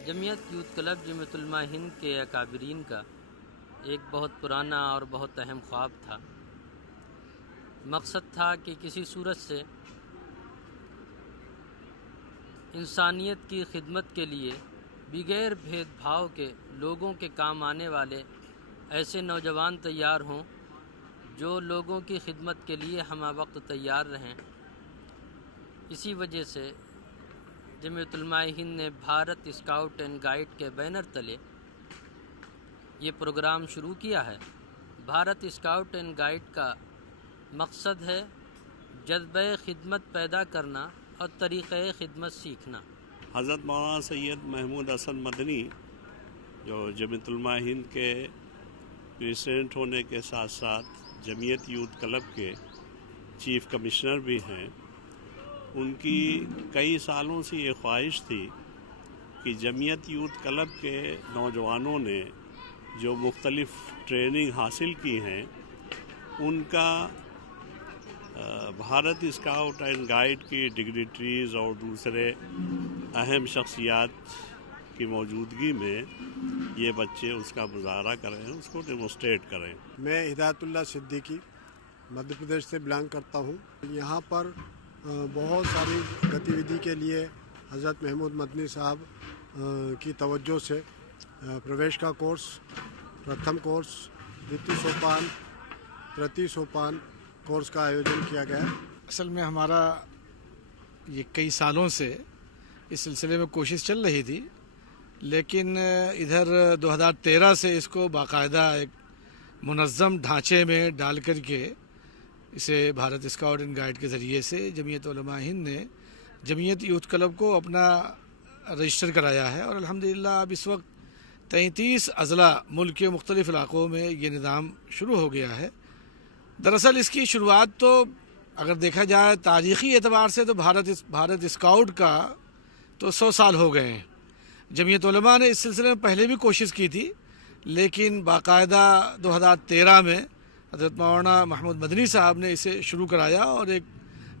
Jamiat youth club Jamiat Ulama Hind के अकाबरीन का एक बहुत पुराना और बहुत अहम ख्वाब था। मकसद था कि किसी सूरत से इंसानियत की खिदमत के लिए बगैर भेदभाव के लोगों के काम आने वाले ऐसे नौजवान तैयार हों जो लोगों की खिदमत के लिए हम वक्त तैयार रहें। इसी वजह से जमीयत उलमा हिंद ने भारत स्काउट एंड गाइड के बैनर तले ये प्रोग्राम शुरू किया है। भारत स्काउट एंड गाइड का मकसद है जज्बे खिदमत पैदा करना और तरीक़े खिदमत सीखना। हज़रत मौलाना सैयद महमूद हसन मदनी जो जमीयत उलमा हिंद के प्रेसिडेंट होने के साथ साथ जमीयत यूथ क्लब के चीफ कमिश्नर भी हैं, उनकी कई सालों से ये ख्वाहिश थी कि जमीयत यूथ क्लब के नौजवानों ने जो मुख्तलिफ़ ट्रेनिंग हासिल की हैं उनका भारत स्काउट एंड गाइड की डिग्निटरीज़ और दूसरे अहम शख्सियात की मौजूदगी में ये बच्चे उसका मुजाहरा करें, उसको डेमोस्ट्रेट करें। मैं हिदायतुल्लाह सिद्दीकी मध्य प्रदेश से बिलोंग करता हूँ। यहाँ पर बहुत सारी गतिविधि के लिए हज़रत महमूद मदनी साहब की तवज्जो से प्रवेश का कोर्स, प्रथम कोर्स, द्वितीय सोपान, तृतीय सोपान कोर्स का आयोजन किया गया है। असल में हमारा ये कई सालों से इस सिलसिले में कोशिश चल रही थी, लेकिन इधर 2013 से इसको बाकायदा एक मुनज़्ज़म ढांचे में डाल कर के इसे भारत स्काउट एंड गाइड के ज़रिए से जमीयत उलमा हिंद ने जमीयत यूथ क्लब को अपना रजिस्टर कराया है और अल्हम्दुलिल्लाह अब इस वक्त 33 अज़ला मुल्क के मुख्तलिफ़ इलाक़ों में ये निज़ाम शुरू हो गया है। दरअसल इसकी शुरुआत तो अगर देखा जाए तारीख़ी एतबार से तो भारत स्काउट का तो 100 साल हो गए हैं। जमीयत उलमा ने इस सिलसिले में पहले भी कोशिश की थी, लेकिन बाकायदा 2013 में हज़रत मौलाना महमूद मदनी साहब ने इसे शुरू कराया और एक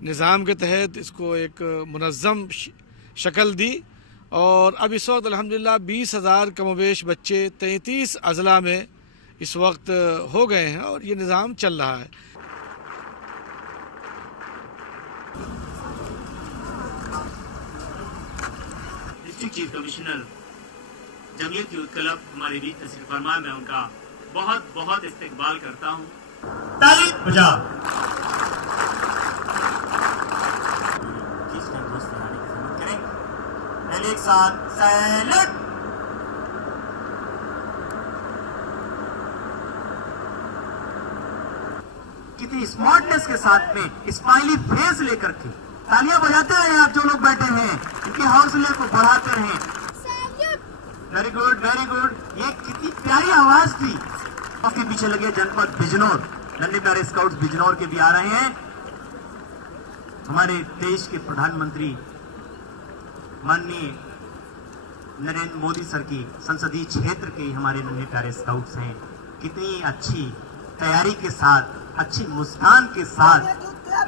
निज़ाम के तहत इसको एक मुनज़्ज़म शक्ल दी और अब इस वक्त अल्हम्दुलिल्लाह 20,000 कमोबेश बच्चे 33 अज़ला में इस वक्त हो गए हैं और ये निज़ाम चल रहा है। District chief commissioner Jamiat youth club हमारे बीच तशरीफ फरमा, मैं उनका बहुत बहुत इस्तकबाल करता हूँ। ताली बजाओ। पहले एक साथ सैल्यूट। कितनी स्मार्टनेस के साथ में स्माइली फेस लेकर के तालियां बजाते हैं आप जो लोग बैठे हैं, इनके हौसले को बढ़ाते हैं। Very good, very good. ये कितनी प्यारी आवाज थी। उसके पीछे लगे जनपद बिजनौर, नन्हे प्यारे स्काउट्स बिजनौर के भी आ रहे हैं। हमारे देश के प्रधानमंत्री माननीय नरेंद्र मोदी सर की संसदीय क्षेत्र के हमारे नन्हे प्यारे स्काउट्स हैं। कितनी अच्छी तैयारी के साथ, अच्छी मुस्कान के साथ,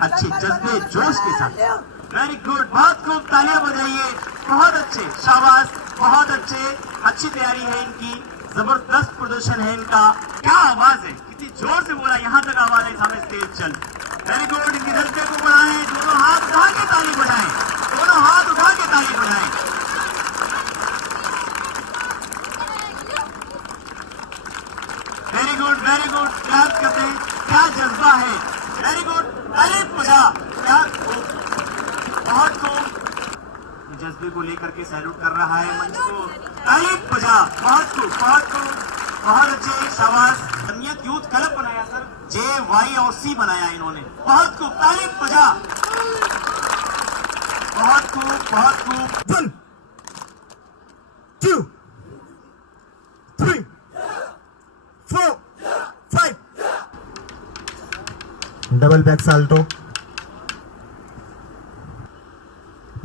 अच्छे जज्बे जोश के साथ। वेरी गुड, बहुत खूब, तालियां बजाइए। बहुत अच्छे, शाबाश, बहुत अच्छे। अच्छी तैयारी है इनकी, जबरदस्त प्रदर्शन है इनका। क्या आवाज है, कितनी जोर से बोला, यहाँ तक आवाज है, सामने स्टेज चल। वेरी गुड, इनकी जज्बे को बढ़ाएं, दोनों हाथ उठा के ताली बजाएं, दोनों हाथ उठा के ताली बजाएं। Very good, very good, clap करते हैं। क्या जज्बा है, वेरी गुड, ताली बजा। क्या बहुत खूब, जज्बे को लेकर के सैल्यूट कर रहा है मंच को। ताली बजा, बहुत खूब, बहुत खूब, बहुत अच्छे, शाबाश। जमीयत यूथ क्लब बनाया सर, JY और C बनाया इन्होंने। बहुत खूब, ताली बजा, बहुत खूब, बहुत खूब। 1 2 3 4 5 डबल बैक साल्टो।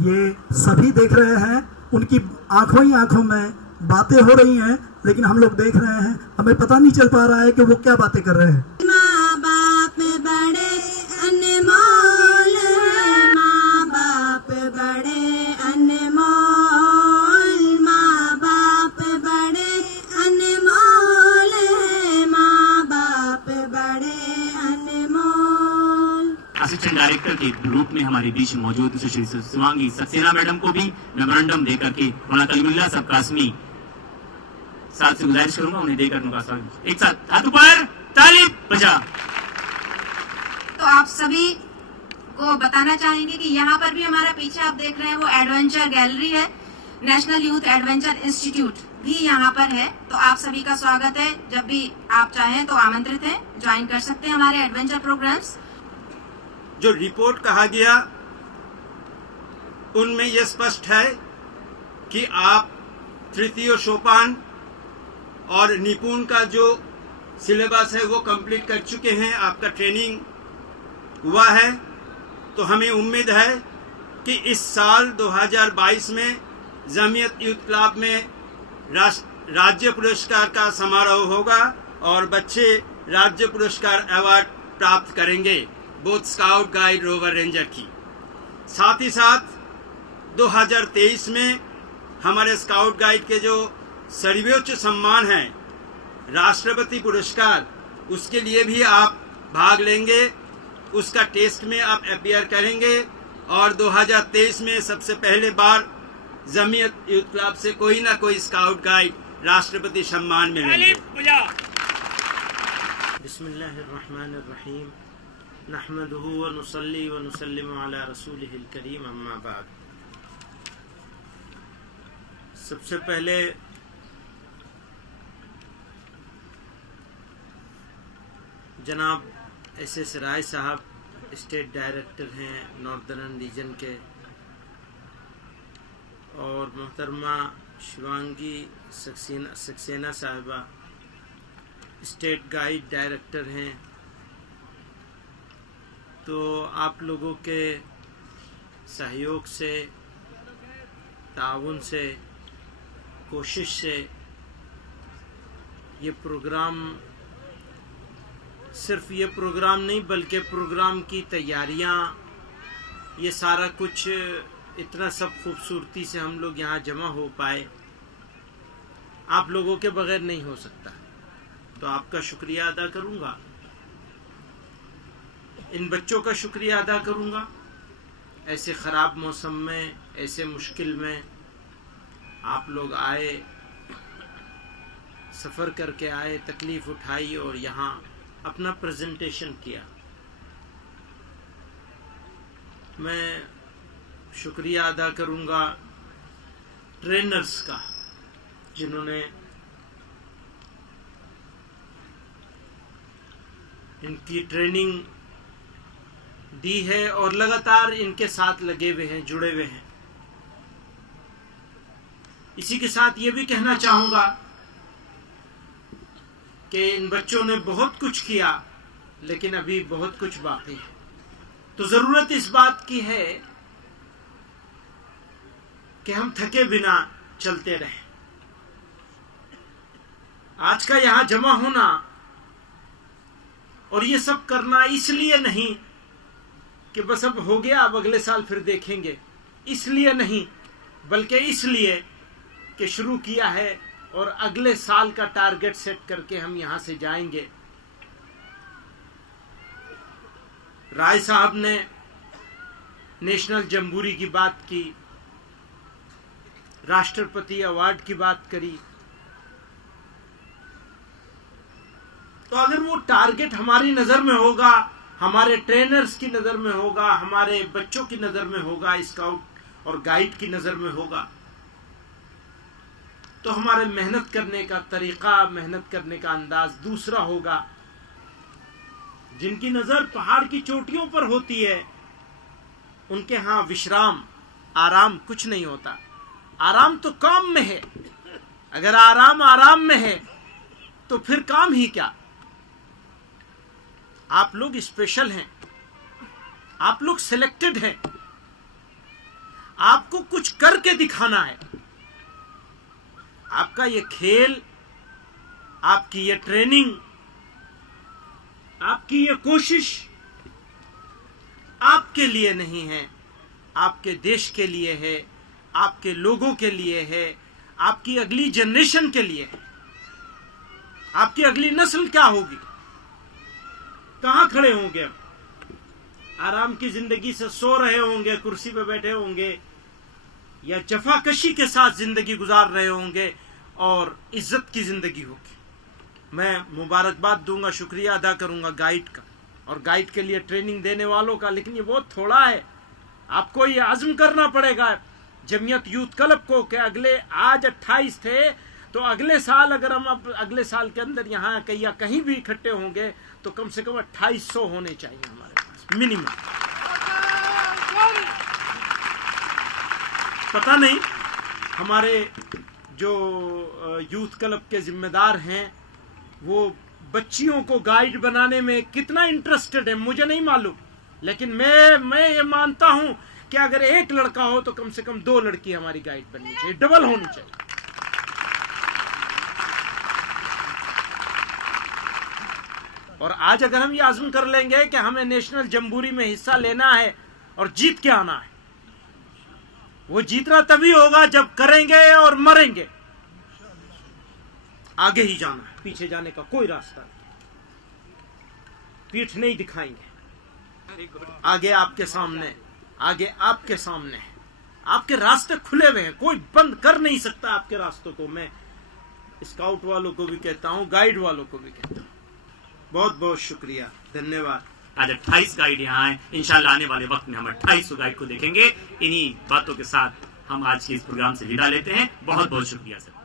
ये सभी देख रहे हैं, उनकी आंखों ही आंखों में बातें हो रही हैं, लेकिन हम लोग देख रहे हैं, हमें पता नहीं चल पा रहा है कि वो क्या बातें कर रहे हैं। माँ बाप बड़े अनमोल हैं, माँ बाप बड़े अनमोल, माँ डायरेक्टर के रूप में हमारे बीच मौजूद सुश्री शिवांगी सक्सेना मैडम को भी मेमोरेंडम देकर के मौलाना कलीमुल्लाह साहब कासमी साथ से गुजारिश करूंगा उन्हें देकर उनका स्वागत। एक साथ हाथ ऊपर, ताली बजा। तो आप सभी को बताना चाहेंगे कि यहाँ पर भी हमारा पीछे आप देख रहे हैं वो एडवेंचर गैलरी है, नेशनल यूथ एडवेंचर इंस्टीट्यूट भी यहाँ पर है। तो आप सभी का स्वागत है, जब भी आप चाहें तो आमंत्रित हैं, ज्वाइन कर सकते हैं हमारे एडवेंचर प्रोग्राम्स। जो रिपोर्ट कहा गया उनमें यह स्पष्ट है कि आप तृतीय सोपान और निपुण का जो सिलेबस है वो कंप्लीट कर चुके हैं, आपका ट्रेनिंग हुआ है। तो हमें उम्मीद है कि इस साल 2022 में जमीयत यूथ क्लब में राज्य पुरस्कार का समारोह होगा और बच्चे राज्य पुरस्कार अवार्ड प्राप्त करेंगे, both scout guide rover ranger की। साथ ही साथ 2023 में हमारे स्काउट गाइड के जो सर्वोच्च सम्मान है राष्ट्रपति पुरस्कार, उसके लिए भी आप भाग लेंगे, उसका टेस्ट में आप अपीयर करेंगे और 2023 में सबसे पहले बार जमीयत यूथ क्लब से कोई ना कोई स्काउट गाइड राष्ट्रपति सम्मान मिलेंगे। बिस्मिल्लाहिर्रहमानिर्रहीम, नहमदुहु व नुसल्ली व नुसल्लिमु अला रसूलिहिल करीम, अम्मा बाद। सबसे पहले जनाब एस राय साहब स्टेट डायरेक्टर हैं नॉर्दर्न रीजन के, और मोहतरमा शिवांगी सक्सेना साहिबा स्टेट गाइड डायरेक्टर हैं। तो आप लोगों के सहयोग से, ताउन से, कोशिश से ये प्रोग्राम, सिर्फ ये प्रोग्राम नहीं बल्कि प्रोग्राम की तैयारियां, ये सारा कुछ इतना सब खूबसूरती से हम लोग यहाँ जमा हो पाए, आप लोगों के बगैर नहीं हो सकता। तो आपका शुक्रिया अदा करूँगा, इन बच्चों का शुक्रिया अदा करूँगा। ऐसे ख़राब मौसम में, ऐसे मुश्किल में आप लोग आए, सफ़र करके आए, तकलीफ़ उठाई और यहाँ अपना प्रेजेंटेशन किया। मैं शुक्रिया अदा करूँगा ट्रेनर्स का, जिन्होंने इनकी ट्रेनिंग दी है और लगातार इनके साथ लगे हुए हैं, जुड़े हुए हैं। इसी के साथ ये भी कहना चाहूँगा कि इन बच्चों ने बहुत कुछ किया, लेकिन अभी बहुत कुछ बाकी है। तो ज़रूरत इस बात की है कि हम थके बिना चलते रहें। आज का यहाँ जमा होना और ये सब करना इसलिए नहीं कि बस अब हो गया, अब अगले साल फिर देखेंगे, इसलिए नहीं, बल्कि इसलिए कि शुरू किया है और अगले साल का टारगेट सेट करके हम यहां से जाएंगे। राय साहब ने नेशनल जम्बूरी की बात की, राष्ट्रपति अवार्ड की बात करी। तो अगर वो टारगेट हमारी नजर में होगा, हमारे ट्रेनर्स की नजर में होगा, हमारे बच्चों की नजर में होगा, स्काउट और गाइड की नजर में होगा, तो हमारे मेहनत करने का तरीका, मेहनत करने का अंदाज दूसरा होगा। जिनकी नजर पहाड़ की चोटियों पर होती है, उनके यहाँ विश्राम, आराम कुछ नहीं होता। आराम तो काम में है। अगर आराम में है तो फिर काम ही क्या। आप लोग स्पेशल हैं, आप लोग सिलेक्टेड हैं, आपको कुछ करके दिखाना है। आपका ये खेल, आपकी ये ट्रेनिंग, आपकी ये कोशिश आपके लिए नहीं है, आपके देश के लिए है, आपके लोगों के लिए है, आपकी अगली जनरेशन के लिए है। आपकी अगली नस्ल क्या होगी, कहां खड़े होंगे। आराम की जिंदगी से सो रहे होंगे, कुर्सी पे बैठे होंगे, या जफाकशी के साथ जिंदगी गुजार रहे होंगे और इज्जत की जिंदगी होगी। मैं मुबारकबाद दूंगा, शुक्रिया अदा करूंगा गाइड का और गाइड के लिए ट्रेनिंग देने वालों का। लेकिन ये बहुत थोड़ा है, आपको ये आज़म करना पड़ेगा जमीयत यूथ क्लब को कि अगले, आज 28 थे, तो अगले साल अगर हम अब अगले साल के अंदर यहाँ या कहीं भी इकट्ठे होंगे तो कम से कम 2800 होने चाहिए हमारे पास मिनिमम। पता नहीं हमारे जो यूथ क्लब के जिम्मेदार हैं वो बच्चियों को गाइड बनाने में कितना इंटरेस्टेड है, मुझे नहीं मालूम। लेकिन मैं ये मानता हूं कि अगर एक लड़का हो तो कम से कम 2 लड़की हमारी गाइड बननी चाहिए, डबल होनी चाहिए। और आज अगर हम ये आज़म कर लेंगे कि हमें नेशनल जम्बूरी में हिस्सा लेना है और जीत के आना है, वो जीतना तभी होगा जब करेंगे और मरेंगे। आगे ही जाना है, पीछे जाने का कोई रास्ता नहीं, पीठ नहीं दिखाएंगे। आगे आपके सामने, आगे आपके सामने है, आपके रास्ते खुले हुए हैं, कोई बंद कर नहीं सकता आपके रास्तों को। मैं स्काउट वालों को भी कहता हूं, गाइड वालों को भी कहता हूं, बहुत बहुत शुक्रिया, धन्यवाद। आज 28 गाइड यहाँ आए, इंशाल्लाह आने वाले वक्त में हम 2800 गाइड को देखेंगे। इन्हीं बातों के साथ हम आज के इस प्रोग्राम से विदा लेते हैं। बहुत बहुत शुक्रिया सर।